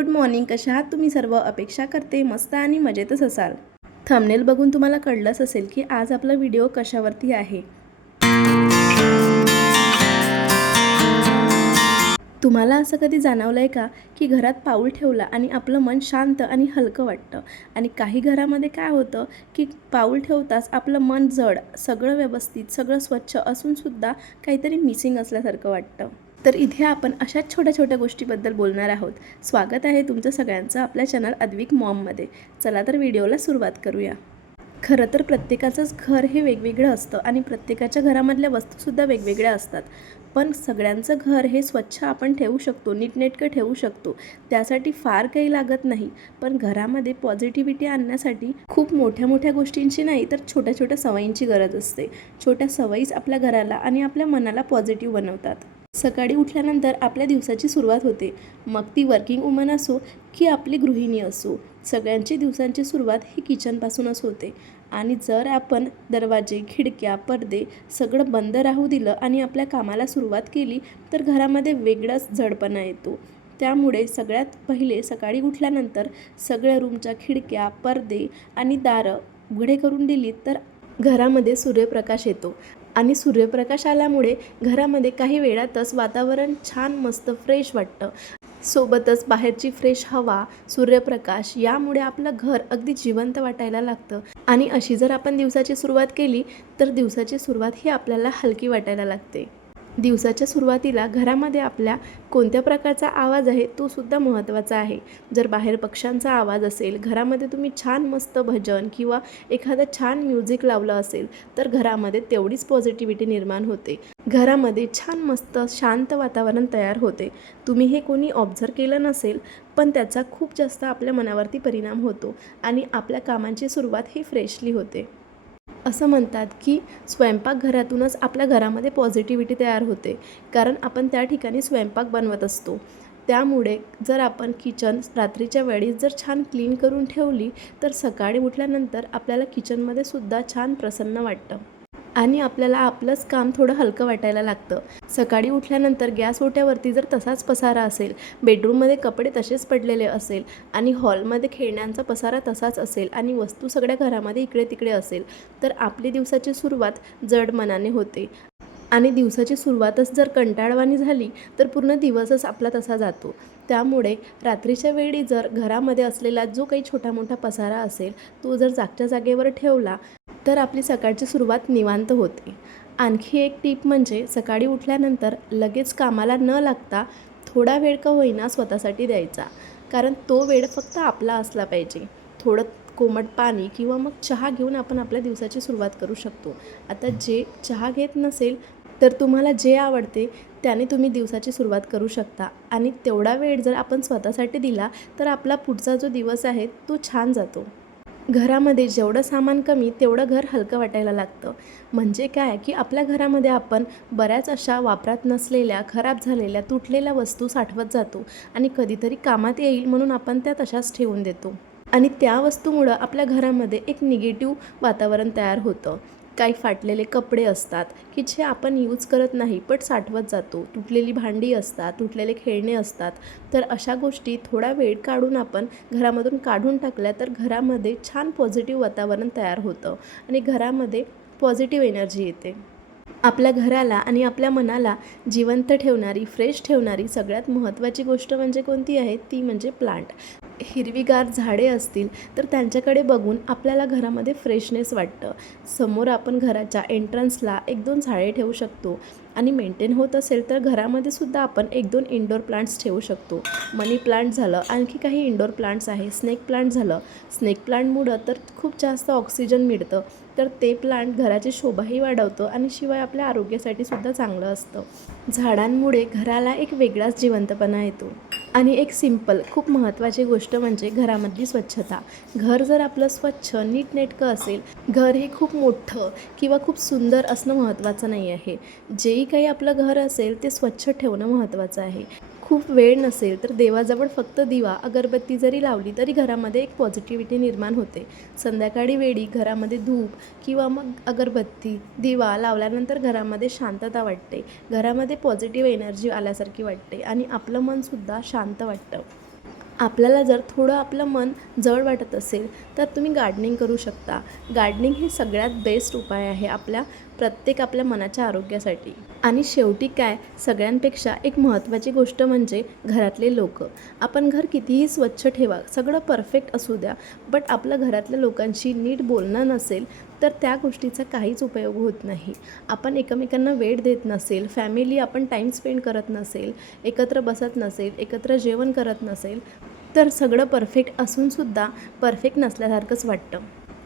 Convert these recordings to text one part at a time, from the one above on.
Good morning. कशा आहात तुम्ही सर्व? अपेक्षा करते मस्त आणि मजेतच असाल. थंबनेल बघून तुम्हाला कळलंच असेल की आज आपला व्हिडिओ कशावरती आहे. तुम्हाला असं कधी जाणवलं आहे का की घरात पाऊल ठेवला आणि आपलं मन शांत आणि हलकं वाटतं, आणि काही घरामध्ये काय होतं की पाऊल ठेवताच आपलं मन जड, सगळं व्यवस्थित, सगळं स्वच्छ असूनसुद्धा काहीतरी मिसिंग असल्यासारखं वाटतं. तर इथे आपण अशाच छोट्या छोट्या गोष्टीबद्दल बोलणार आहोत. स्वागत आहे तुमचं सगळ्यांचं आपल्या चॅनल अद्विक मॉममध्ये. चला तर व्हिडिओला सुरुवात करूया. खरं तर प्रत्येकाचंच घर हे वेगवेगळं असतं आणि प्रत्येकाच्या घरामधल्या वस्तूसुद्धा वेगवेगळ्या असतात. पण सगळ्यांचं घर हे स्वच्छ आपण ठेवू शकतो, नीटनेटकं ठेवू शकतो. त्यासाठी फार काही लागत नाही. पण घरामध्ये पॉझिटिव्हिटी आणण्यासाठी खूप मोठ्या मोठ्या गोष्टींची नाही, तर छोट्या छोट्या सवयींची गरज असते. छोट्या सवयीच आपल्या घराला आणि आपल्या मनाला पॉझिटिव्ह बनवतात. सकाळी उठल्यानंतर आपल्या दिवसाची सुरुवात होते. मग ती वर्किंग वुमन असो की आपली गृहिणी असो, सगळ्यांची दिवसांची सुरुवात ही किचनपासूनच होते. आणि जर आपण दरवाजे, खिडक्या, पडदे सगळं बंद राहू दिलं आणि आपल्या कामाला सुरुवात केली तर घरामध्ये वेगळाच जडपणा येतो. त्यामुळे सगळ्यात पहिले सकाळी उठल्यानंतर सगळ्या रूमच्या खिडक्या, पडदे आणि दारं उघडे करून दिली तर घरामध्ये सूर्यप्रकाश येतो. आणि सूर्यप्रकाश आल्यामुळे घरामध्ये काही वेळातच वातावरण छान मस्त फ्रेश वाटतं. सोबतच बाहेरची फ्रेश हवा, सूर्यप्रकाश यामुळे आपलं घर अगदी जिवंत वाटायला लागतं. आणि अशी जर आपण दिवसाची सुरुवात केली तर दिवसाची सुरुवात ही आपल्याला हलकी वाटायला लागते. दिवसाच्या सुरुवातीला घरामध्ये आपल्या कोणत्या प्रकारचा आवाज आहे तो सुद्धा महत्त्वाचा आहे. जर बाहेर पक्ष्यांचा आवाज असेल, घरामध्ये तुम्ही छान मस्त भजन किंवा एखादं छान म्युझिक लावलं असेल तर घरामध्ये तेवढीच पॉझिटिव्हिटी निर्माण होते. घरामध्ये छान मस्त शांत वातावरण तयार होते. तुम्ही हे कोणी ऑब्झर्व केलं नसेल, पण त्याचा खूप जास्त आपल्या मनावरती परिणाम होतो आणि आपल्या कामांची सुरुवात ही फ्रेशली होते. असं म्हणतात की स्वयंपाकघरातूनच आपल्या घरामध्ये पॉझिटिव्हिटी तयार होते, कारण आपण त्या ठिकाणी स्वयंपाक बनवत असतो. त्यामुळे जर आपण किचन रात्रीच्या वेळी जर छान क्लीन करून ठेवली तर सकाळी उठल्यानंतर आपल्याला किचनमध्ये सुद्धा छान प्रसन्न वाटतं आणि आपल्याला आपलंच काम थोडं हलकं वाटायला लागतं. सकाळी उठल्यानंतर गॅस ओट्यावरती जर तसाच पसारा असेल, बेडरूममध्ये कपडे तसेच पडलेले असेल आणि हॉलमध्ये खेळण्यांचा पसारा तसाच असेल आणि वस्तू सगळ्या घरामध्ये इकडे तिकडे असेल तर आपली दिवसाची सुरुवात जड मनाने होते. आणि दिवसाची सुरुवातच जर कंटाळवाणी झाली तर पूर्ण दिवसच आपला तसा जातो. त्यामुळे रात्रीच्या वेळी जर घरामध्ये असलेला जो काही छोटा मोठा पसारा असेल तो जर जागच्या जागेवर ठेवला तर आपली सकाळची सुरुवात निवांत होते. आणखी एक टीप म्हणजे सकाळी उठल्यानंतर लगेच कामाला न लागता थोडा वेळ का होईना स्वतःसाठी द्यायचा, कारण तो वेळ फक्त आपला असला पाहिजे. थोडं कोमट पाणी किंवा मग चहा घेऊन आपण आपल्या दिवसाची सुरुवात करू शकतो. आता जे चहा घेत नसेल तर तुम्हाला जे आवडते त्याने तुम्ही दिवसाची सुरुवात करू शकता. आणि तेवढा वेळ जर आपण स्वतःसाठी दिला तर आपला पुढचा जो दिवस आहे तो छान जातो. घरामध्ये जेवढं सामान कमी तेवढं घर हलकं वाटायला लागतं. म्हणजे काय की आपल्या घरामध्ये आपण बऱ्याच अशा वापरात नसलेल्या, खराब झालेल्या, तुटलेल्या वस्तू साठवत जातो आणि कधीतरी कामात येईल म्हणून आपण त्या तशाच ठेवून देतो. आणि त्या वस्तूमुळं आपल्या घरामध्ये एक निगेटिव्ह वातावरण तयार होतं. काही फाटलेले कपडे असतात की जे आपण यूज करत नाही पण साठवत जातो. तुटलेली भांडी असतात, तुटलेले खेळणे असतात. तर अशा गोष्टी थोडा वेळ काढून आपण घरामधून काढून टाकल्या तर घरामध्ये छान पॉझिटिव्ह वातावरण तयार होतं आणि घरामध्ये पॉझिटिव्ह एनर्जी येते. आपल्या घराला आणि आपल्या मनाला जिवंत ठेवणारी, फ्रेश ठेवणारी सगळ्यात महत्त्वाची गोष्ट म्हणजे कोणती आहे ती म्हणजे प्लांट. हिरवीगार झाडे असतील तर त्यांच्याकडे बघून आपल्याला घरामध्ये फ्रेशनेस वाटतं. समोर आपण घराच्या एंट्रन्सला 1-2 झाडे ठेवू शकतो आणि मेंटेन होत असेल तर घरामध्ये सुद्धा आपण 1-2 इंडोर प्लांट्स ठेवू शकतो. मनी प्लांट झालं, आणखी काही इंडोर प्लांट्स आहे, स्नेक प्लांट झालं. स्नेक प्लांटमुळं तर खूप जास्त ऑक्सिजन मिळतं, तर ते प्लांट घराची शोभाही वाढवतं आणि शिवाय आपल्या आरोग्यासाठी सुद्धा चांगलं असतं. झाडांमुळे घराला एक वेगळाच जिवंतपणा येतो. आणि एक सिंपल खूप महत्त्वाची गोष्ट म्हणजे घरामधली स्वच्छता. घर जर आपलं स्वच्छ नीटनेटकं असेल, घर हे खूप मोठं किंवा खूप सुंदर असणं महत्त्वाचं नाही आहे. जेही काही आपलं घर असेल ते स्वच्छ ठेवणं महत्त्वाचं आहे. खूप वेळ नसेल तर देवाजवळ फक्त दिवा, अगरबत्ती जरी लावली तरी घरामध्ये एक पॉझिटिव्हिटी निर्माण होते. संध्याकाळी वेळी घरामध्ये धूप किंवा मग अगरबत्ती, दिवा लावल्यानंतर घरामध्ये शांतता वाटते. घरामध्ये पॉझिटिव्ह एनर्जी आल्यासारखी वाटते आणि आपलं मनसुद्धा शांत वाटतं. आपल्याला जर थोडं आपलं मन जड वाटत असेल तर तुम्ही गार्डनिंग करू शकता. गार्डनिंग हे सगळ्यात बेस्ट उपाय आहे आपल्या मनाच्या आरोग्यासाठी. आणि शेवटी काय, सगळ्यांपेक्षा एक महत्त्वाची गोष्ट म्हणजे घरातले लोक. आपण घर कितीही स्वच्छ ठेवा, सगळं परफेक्ट असू द्या, बट आपल्या घरातल्या लोकांशी नीट बोलणं नसेल तर त्या गोष्टीचा काहीच उपयोग होत नाही. आपण एकमेकांना वेळ देत नसेल, फॅमिली आपण टाईम स्पेंड करत नसेल, एकत्र बसत नसेल, एकत्र जेवण करत नसेल, तर सगळं परफेक्ट असूनसुद्धा परफेक्ट नसल्यासारखंच वाटतं.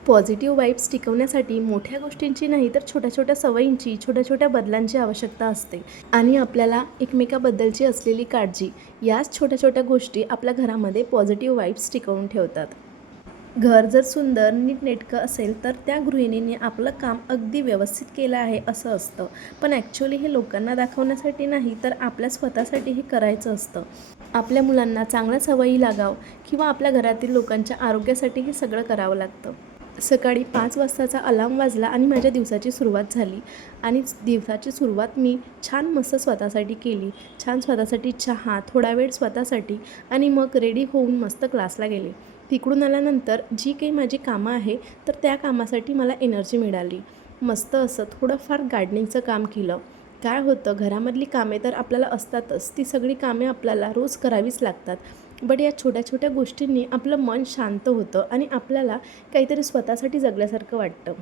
पॉझिटिव्ह वाईब्स टिकवण्यासाठी मोठ्या गोष्टींची नाही तर छोट्या छोट्या सवयींची, छोट्या छोट्या बदलांची आवश्यकता असते. आणि आपल्याला एकमेकाबद्दलची असलेली काळजी, याच छोट्या छोट्या गोष्टी आपल्या घरामध्ये पॉझिटिव्ह वाईब्स टिकवून ठेवतात. घर जर सुंदर नीटनेटकं असेल तर त्या गृहिणीने आपलं काम अगदी व्यवस्थित केलं आहे असं असतं. पण ॲक्च्युली हे लोकांना दाखवण्यासाठी नाही तर आपल्या स्वतःसाठी हे करायचं असतं. आपल्या मुलांना चांगल्या सवयी लागाव किंवा आपल्या घरातील लोकांच्या आरोग्यासाठी हे सगळं करावं लागतं. सकाळी 5 वाजताचा अलार्म वाजला आणि माझ्या दिवसाची सुरुवात झाली. आणि दिवसाची सुरुवात मी छान मस्त स्वतःसाठी केली. छान स्वतःसाठी चहा, थोडा वेळ स्वतःसाठी आणि मग रेडी होऊन मस्त क्लासला गेले. तिकडून आल्यानंतर जी काही माझी कामं आहे तर त्या कामासाठी मला एनर्जी मिळाली. मस्त असं थोडंफार गार्डनिंगचं काम केलं. काय होतं, घरामधली कामे तर आपल्याला असतातच, ती सगळी कामे आपल्याला रोज करावीच लागतात. बट या छोट्या छोट्या गोष्टींनी आपलं मन शांत होतं आणि आपल्याला काहीतरी स्वतःसाठी जगल्यासारखं वाटतं.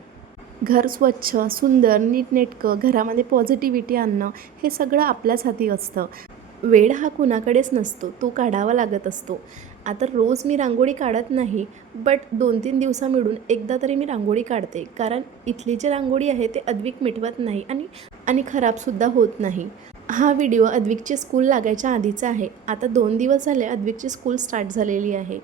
घर स्वच्छ, सुंदर, नीटनेटकं, घरामध्ये पॉझिटिव्हिटी आणणं हे सगळं आपल्याच हाती असतं. वेळ हा कुणाकडेच नसतो, तो काढावा लागत असतो. आता रोज मी रांगोळी काढत नाही, बट 2-3 दिवसा मिळून एकदा तरी मी रांगोळी काढते. कारण इथली जी रांगोळी आहे ते अद्विक मिटवत नाही आणि आणि खराबसुद्धा होत नाही. हा व्हिडिओ अद्विकची स्कूल लागायच्या आधीचा आहे. आता 2 दिवस झाले अद्विकची स्कूल स्टार्ट झालेली आहे.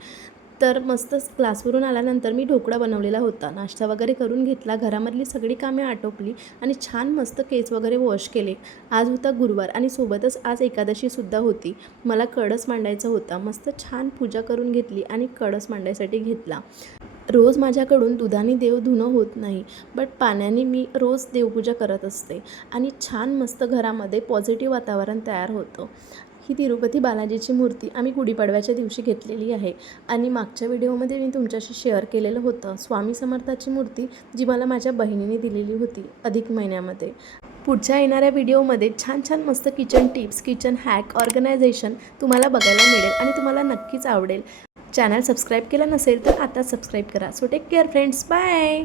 तर मस्तच क्लासवरून आल्यानंतर मी ढोकळा बनवलेला होता. नाश्ता वगैरे करून घेतला, घरामधली सगळी कामे आटोपली आणि छान मस्त केस वगैरे वॉश केले. आज होता गुरुवार आणि सोबतच आज एकादशीसुद्धा होती. मला कळस मांडायचा होता. मस्त छान पूजा करून घेतली आणि कळस मांडायसाठी घेतला. रोज माझ्याकडून दुधाने देव धुणं होत नाही, बट पाण्याने मी रोज देवपूजा करत असते आणि छान मस्त घरामध्ये पॉझिटिव्ह वातावरण तयार होतं. ही तिरुपती बालाजीची मूर्ती आम्ही गुढीपाडव्याच्या दिवशी घेतलेली आहे आणि मागच्या व्हिडिओमध्ये मी तुमच्याशी शेअर केलेलं होतं स्वामी समर्थाची मूर्ती, जी मला माझ्या बहिणीने दिलेली होती अधिक महिन्यामध्ये. पुढच्या येणाऱ्या व्हिडिओमध्ये छान छान मस्त kitchen tips, kitchen hack, organisation तुम्हाला बघायला मिळेल आणि तुम्हाला नक्कीच आवडेल. चॅनल सबस्क्राईब केलं नसेल तर आता सबस्क्राईब करा. So take care friends, bye.